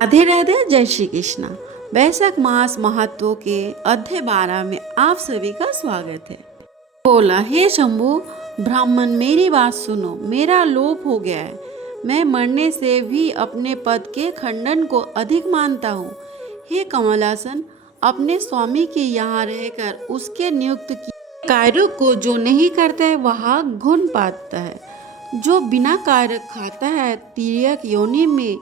राधे राधे, जय श्री कृष्णा। वैशाख मास महत्व के अध्याय 12 में आप सभी का स्वागत है। बोला, हे शंभु ब्राह्मण, मेरी बात सुनो। मेरा लोप हो गया है। मैं मरने से भी अपने पद के खंडन को अधिक मानता हूँ। हे कमलासन, अपने स्वामी के यहाँ रहकर उसके नियुक्त किए कार्यों को जो नहीं करता है वह घुन पाता है। जो बिना कार्य खाता है तिर्यक योनि में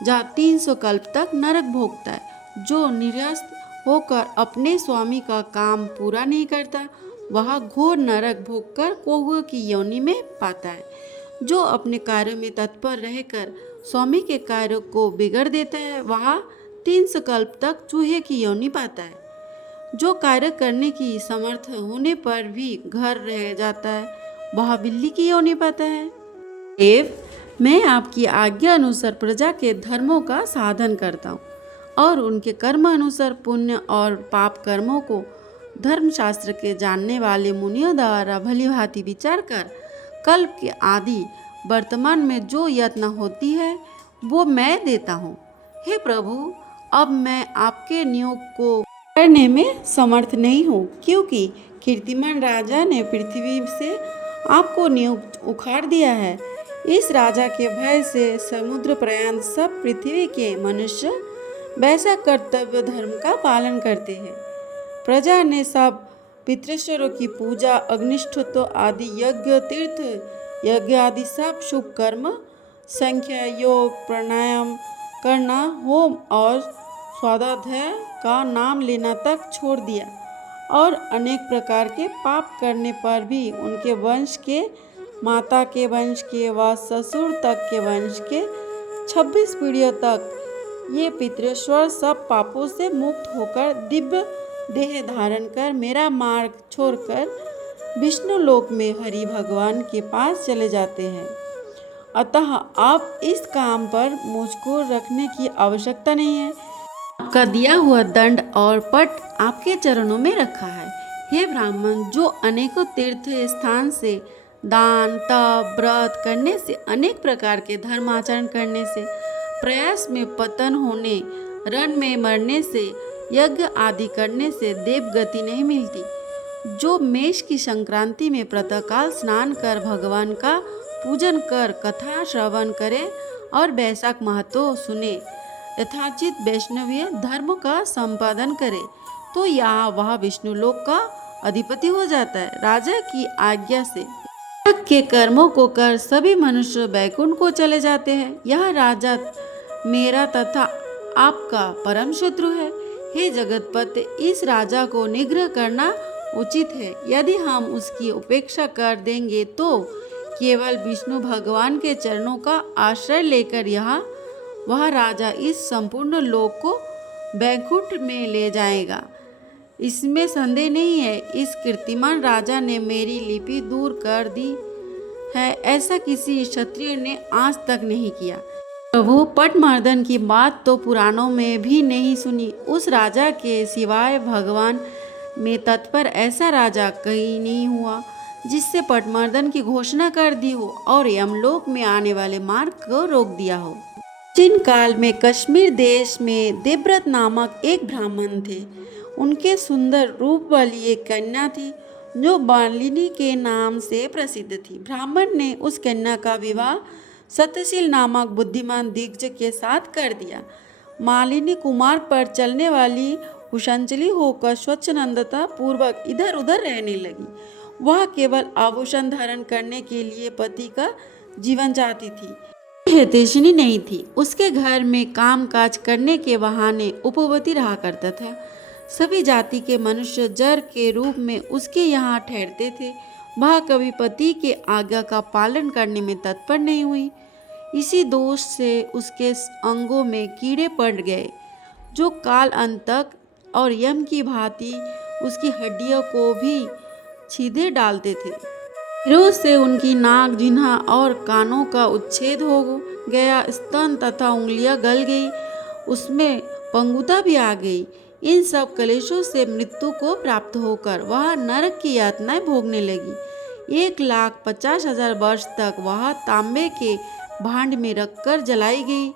जा 300 कल्प तक नरक भोगता है। जो निरस्त होकर अपने स्वामी का काम पूरा नहीं करता वह घोर नरक भोगकर कौवे की योनि में पाता है। जो अपने कार्य में तत्पर रहकर स्वामी के कार्य को बिगड़ देता है वह 300 कल्प तक चूहे की योनि पाता है। जो कार्य करने की समर्थ होने पर भी घर रह जाता है वह बिल्ली की योनि पाता है। देव, मैं आपकी आज्ञा अनुसार प्रजा के धर्मों का साधन करता हूँ और उनके कर्म अनुसार पुण्य और पाप कर्मों को धर्मशास्त्र के जानने वाले मुनियों द्वारा भली भांति विचार कर कल्प के आदि वर्तमान में जो यत्न होती है वो मैं देता हूँ। हे प्रभु, अब मैं आपके नियोग को करने में समर्थ नहीं हूँ, क्योंकि कीर्तिमान राजा ने पृथ्वी से आपको नियोग उखाड़ दिया है। इस राजा के भय से समुद्र पर्यंत सब पृथ्वी के मनुष्य वैसा कर्तव्य धर्म का पालन करते हैं। प्रजा ने सब पितृश्वरों की पूजा, अग्निष्ठोत्व आदि यज्ञ, तीर्थ यज्ञ आदि सब शुभ कर्म, संख्या, योग, प्राणायाम करना, होम और स्वाध्याय का नाम लेना तक छोड़ दिया और अनेक प्रकार के पाप करने पर भी उनके वंश के, माता के वंश के व ससुर तक के वंश के 26 पीढ़ियों तक ये पितृश्वर सब पापों से मुक्त होकर दिव्य देह धारण कर मेरा मार्ग छोड़कर विष्णु लोक में हरि भगवान के पास चले जाते हैं। अतः आप इस काम पर मुझको रखने की आवश्यकता नहीं है। आपका दिया हुआ दंड और पट आपके चरणों में रखा है। हे ब्राह्मण, जो अनेकों तीर्थ स्थान से दान, तप, व्रत करने से, अनेक प्रकार के धर्म आचरण करने से, प्रयास में पतन होने, रण में मरने से, यज्ञ आदि करने से देव गति नहीं मिलती, जो मेष की संक्रांति में प्रातःकाल स्नान कर भगवान का पूजन कर कथा श्रवण करे और वैशाख महत्व सुने, यथाचित वैष्णवीय धर्म का संपादन करे, तो यहाँ वह विष्णु लोक का अधिपति हो जाता है। राजा की आज्ञा से के कर्मों को कर सभी मनुष्य बैकुंठ को चले जाते हैं। यह राजा मेरा तथा आपका परम शत्रु है। हे जगतपति, इस राजा को निग्रह करना उचित है। यदि हम उसकी उपेक्षा कर देंगे तो केवल विष्णु भगवान के चरणों का आश्रय लेकर वह राजा इस संपूर्ण लोक को बैकुंठ में ले जाएगा, इसमें संदेह नहीं है। इस कीर्तिमान राजा ने मेरी लिपि दूर कर दी है, ऐसा किसी क्षत्रिय ने आज तक नहीं किया। प्रभु, पटमर्दन की बात तो पुराणों में भी नहीं सुनी। उस राजा के सिवाय भगवान में तत्पर ऐसा राजा कहीं नहीं हुआ जिससे पटमर्दन की घोषणा कर दी हो और यमलोक में आने वाले मार्ग को रोक दिया हो। जिन काल में कश्मीर देश में देवव्रत नामक एक ब्राह्मण थे, उनके सुंदर रूप वाली एक कन्या थी जो मालिनी के नाम से प्रसिद्ध थी। ब्राह्मण ने उस कन्या का विवाह सत्यशील नामक बुद्धिमान दिग्गज के साथ कर दिया। मालिनी कुमार पर चलने वाली हुशांचली होकर स्वच्छंदता पूर्वक इधर उधर रहने लगी। वह केवल आभूषण धारण करने के लिए पति का जीवन चाहती थी, हितैषिणी नहीं थी। उसके घर में काम काज करने के बहाने उपवती रहा करता था। सभी जाति के मनुष्य जर के रूप में उसके यहाँ ठहरते थे। वह कभी पति के आज्ञा का पालन करने में तत्पर नहीं हुई। इसी दोष से उसके अंगों में कीड़े पड़ गए जो काल अंत तक और यम की भांति उसकी हड्डियों को भी छीदे डालते थे। रोज से उनकी नाक, जिह्वा और कानों का उच्छेद हो गया। स्तन तथा उंगलियां गल गई, उसमें पंगुता भी आ गई। इन सब कलेशों से मृत्यु को प्राप्त होकर वह नरक की यातनाएं भोगने लगी। 1,50,000 वर्ष तक वह तांबे के भांड में रखकर जलाई गई।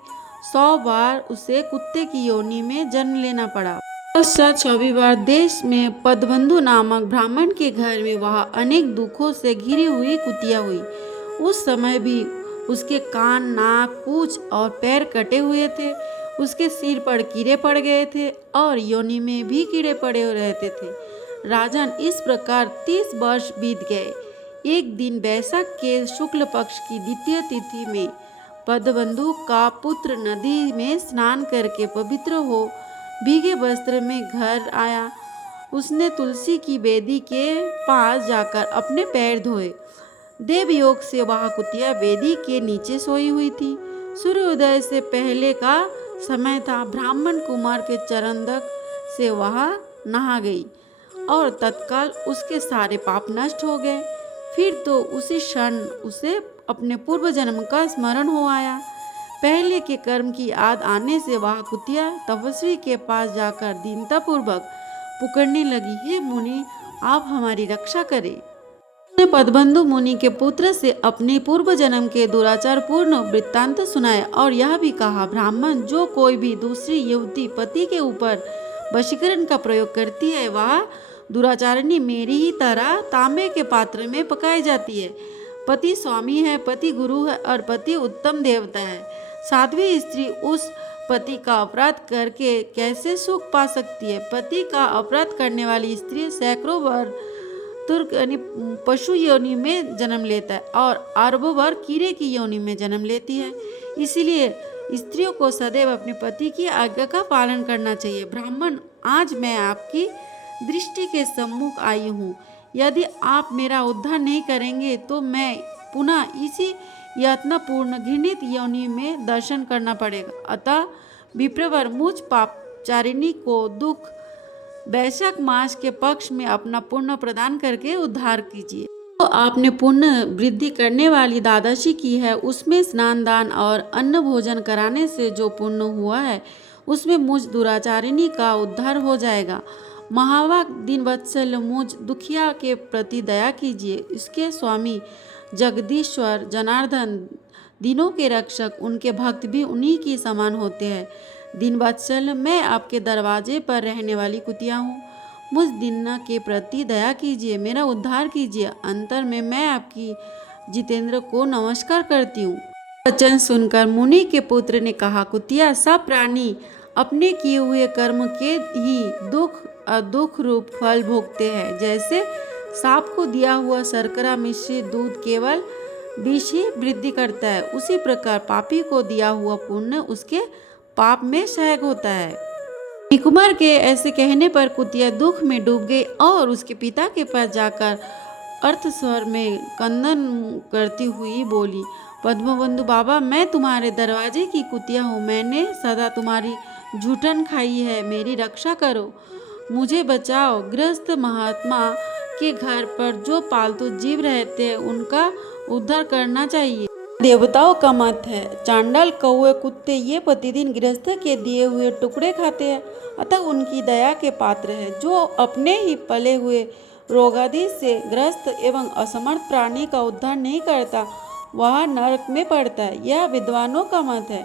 100 बार उसे कुत्ते की योनि में जन्म लेना पड़ा। पश्चात 24 बार देश में पदबंधु नामक ब्राह्मण के घर में वह अनेक दुखों से घिरी हुई कुतिया हुई। उस समय भी उसके कान, नाक, पूंछ और पैर कटे हुए थे। उसके सिर पर कीड़े पड़ गए थे और योनि में भी कीड़े पड़े रहते थे। राजन, इस प्रकार 30 वर्ष बीत गए। एक दिन बैसाख के शुक्ल पक्ष की द्वितीय तिथि में पदबंधु का पुत्र नदी में स्नान करके पवित्र हो भीगे वस्त्र में घर आया। उसने तुलसी की वेदी के पास जाकर अपने पैर धोए। देवयोग से वह कुतिया वेदी के नीचे सोई हुई थी। सूर्योदय से पहले का समय था। ब्राह्मण कुमार के चरणदक से वह नहा गई और तत्काल उसके सारे पाप नष्ट हो गए। फिर तो उसी क्षण उसे अपने पूर्व जन्म का स्मरण हो आया। पहले के कर्म की याद आने से वह कुतिया तपस्वी के पास जाकर दीनतापूर्वक पुकारने लगी, हे मुनि, आप हमारी रक्षा करें। उसने पदबंधु मुनि के पुत्र से अपने पूर्व जन्म के दुराचार पूर्ण वृत्तांत सुनाया और यह भी कहा, ब्राह्मण, जो कोई भी दूसरी युवती पति के ऊपर वशीकरण का प्रयोग करती है, वह दुराचारिणी मेरी ही तरह तांबे के पात्र में पकाई जाती है। पति स्वामी है, पति गुरु है और पति उत्तम देवता है। साध्वी स्त्री उस पति का अपराध करके कैसे सुख पा सकती है? पति का अपराध करने वाली स्त्री सैकड़ों बार तुर्क यानी पशु योनि में जन्म लेता है और अरबों बार कीड़े की योनि में जन्म लेती है। इसीलिए स्त्रियों को सदैव अपने पति की आज्ञा का पालन करना चाहिए। ब्राह्मण, आज मैं आपकी दृष्टि के सम्मुख आई हूँ। यदि आप मेरा उद्धार नहीं करेंगे तो मैं पुनः इसी यातनापूर्ण घृणित योनि में दर्शन करना पड़ेगा। अतः विप्रवर, मुझ पापचारिणी को दुख वैशाख मास के पक्ष में अपना पुण्य प्रदान करके उद्धार कीजिए। तो आपने पुण्य वृद्धि करने वाली द्वादशी की है, उसमें स्नान, दान और अन्न भोजन कराने से जो पुण्य हुआ है उसमें मुझ दुराचारिणी का उद्धार हो जाएगा। महावाक दीनवत्सल, मुझ दुखिया के प्रति दया कीजिए। इसके स्वामी जगदीश्वर जनार्दन दिनों के रक्षक, उनके भक्त भी उन्हीं की समान होते हैं। दीनवत्सल, मैं आपके दरवाजे पर रहने वाली कुतिया हूँ। मुझ दीना के प्रति दया कीजिए, मेरा उद्धार कीजिए। अंतर में मैं आपकी जितेंद्र को नमस्कार करती हूँ। वचन सुनकर मुनि के पुत्र ने कहा, कुतिया, सब प्राणी अपने किए हुए कर्म के ही दुख अदुख रूप फल भोगते हैं। जैसे सांप को दिया हुआ शर्करा मिश्रित दूध केवल विष ही वृद्धि करता है, उसी प्रकार पापी को दिया हुआ पुण्य उसके पाप में सहायक होता है। कुमार के ऐसे कहने पर कुतिया दुख में डूब गई और उसके पिता के पास जाकर अर्थ स्वर में कंदन करती हुई बोली, पद्मबंधु बाबा, मैं तुम्हारे दरवाजे की कुतिया हूँ। मैंने सदा तुम्हारी जूठन खाई है, मेरी रक्षा करो, मुझे बचाओ। गृहस्थ महात्मा के घर पर जो पालतू जीव रहते हैं उनका उद्धार करना चाहिए। देवताओं का मत है, चांडाल, कौवे, कुत्ते ये प्रतिदिन गृहस्थ के दिए हुए टुकड़े खाते हैं, अतः उनकी दया के पात्र है। जो अपने ही पले हुए रोगादि से ग्रस्त एवं असमर्थ प्राणी का उद्धार नहीं करता वह नरक में पड़ता है, यह विद्वानों का मत है।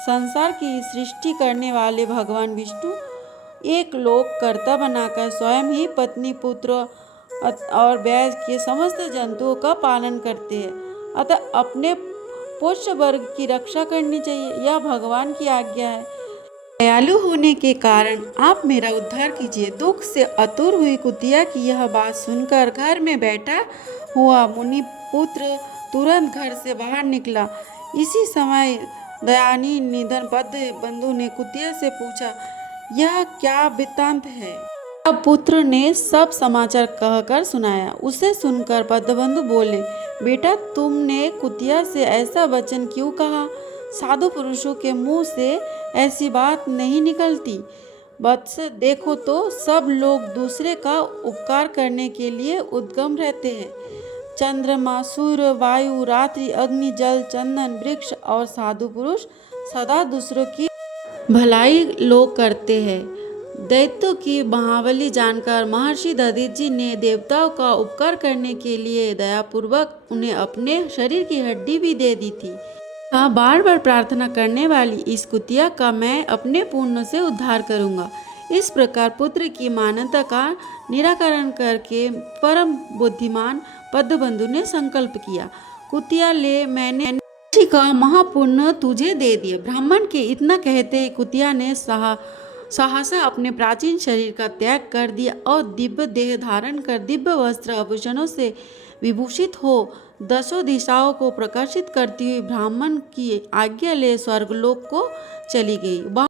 संसार की सृष्टि करने वाले भगवान विष्णु एक लोक कर्ता बनाकर स्वयं ही पत्नी, पुत्र और वैश्य के समस्त जंतुओं का पालन करते हैं, अतः अपने पोष्य वर्ग की रक्षा करनी चाहिए, यह भगवान की आज्ञा है। दयालु होने के कारण आप मेरा उद्धार कीजिए। दुख से अतुर हुई कुतिया की यह बात सुनकर घर में बैठा हुआ मुनि पुत्र तुरंत घर से बाहर निकला। इसी समय दयानी निधन पद्मबंधु ने कुतिया से पूछा, यह क्या वृत्तांत है? अब पुत्र ने सब समाचार कहकर सुनाया। उसे सुनकर पद्मबंधु बोले, बेटा, तुमने कुतिया से ऐसा वचन क्यों कहा? साधु पुरुषों के मुंह से ऐसी बात नहीं निकलती। वत्स, देखो तो सब लोग दूसरे का उपकार करने के लिए उद्गम रहते हैं। चंद्रमा, सूर्य, वायु, रात्रि, अग्नि, जल, चंदन, वृक्ष और साधु पुरुष सदा दूसरों की भलाई लोग करते हैं। दैत्यों की महाबली जानकर महर्षि दधीचि ने देवताओं का उपकार करने के लिए दयापूर्वक उन्हें अपने शरीर की हड्डी भी दे दी थी। बार बार प्रार्थना करने वाली इस कुतिया का मैं अपने पुण्य से उद्धार करूंगा। इस प्रकार पुत्र की मान्यता का निराकरण करके परम बुद्धिमान पद्मबंधु ने संकल्प किया, कुतिया ले, मैंने ऋषि का महापुण्य तुझे दे दिया। ब्राह्मण के इतना कहते ही कुतिया ने सहसा अपने प्राचीन शरीर का त्याग कर दिया और दिव्य देह धारण कर दिव्य वस्त्र आभूषणों से विभूषित हो दसों दिशाओं को प्रकाशित करती हुई ब्राह्मण की आज्ञा ले स्वर्गलोक को चली गई।